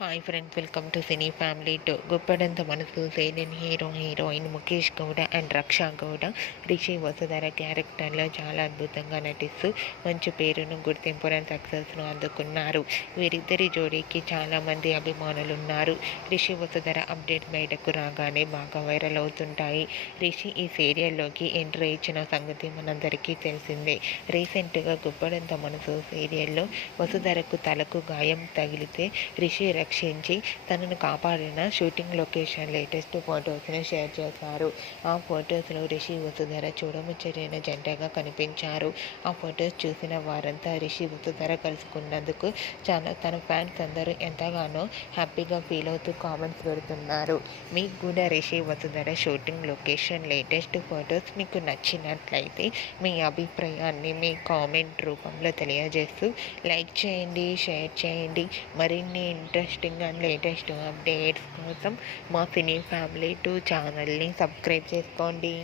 Hi friends, welcome to cine family two. గుప్పడంత మనసు serial heroine Mukesh Gowda and Raksha Gowda Rishi Vasudhara క్యారెక్టర్లో చాలా అద్భుతంగా నటిస్తూ మంచి పేరును, గుర్తింపును, సక్సెస్ను అందుకున్నారు. వీరిద్దరి జోడీకి చాలామంది అభిమానులు ఉన్నారు. రిషి వసుధర అప్డేట్ బయటకు రాగానే బాగా వైరల్ అవుతుంటాయి. రిషి ఈ సీరియల్లోకి ఎంట్రీ ఇచ్చిన సంగతి మనందరికీ తెలిసిందే. రీసెంట్గా గుప్పడంత మనసు సీరియల్లో వసుధరకు తలకు గాయం తగిలితే రిషి రక్షించి తనను కాపాడిన షూటింగ్ లొకేషన్ లేటెస్ట్ ఫొటోస్ని షేర్ చేశారు. ఆ ఫొటోస్లో రిషి వసుధర చూడముచ్చటైన జంటగా కనిపించారు. ఆ ఫొటోస్ చూసిన వారంతా రిషి వసుధర కలుసుకున్నందుకు తన ఫ్యాన్స్ అందరూ ఎంతగానో హ్యాపీగా ఫీల్ అవుతూ కామెంట్స్ పెడుతున్నారు. మీకు కూడా Rishi Vasudhara shooting location latest photos మీకు నచ్చినట్లయితే మీ అభిప్రాయాన్ని మీ కామెంట్ రూపంలో తెలియజేస్తూ లైక్ చేయండి, షేర్ చేయండి. మరిన్ని ఇంట్రెస్టింగ్ అండ్ లేటెస్ట్ అప్డేట్స్ కోసం మా సినీ ఫ్యామిలీ 2 ఛానల్ని సబ్స్క్రైబ్ చేసుకోండి.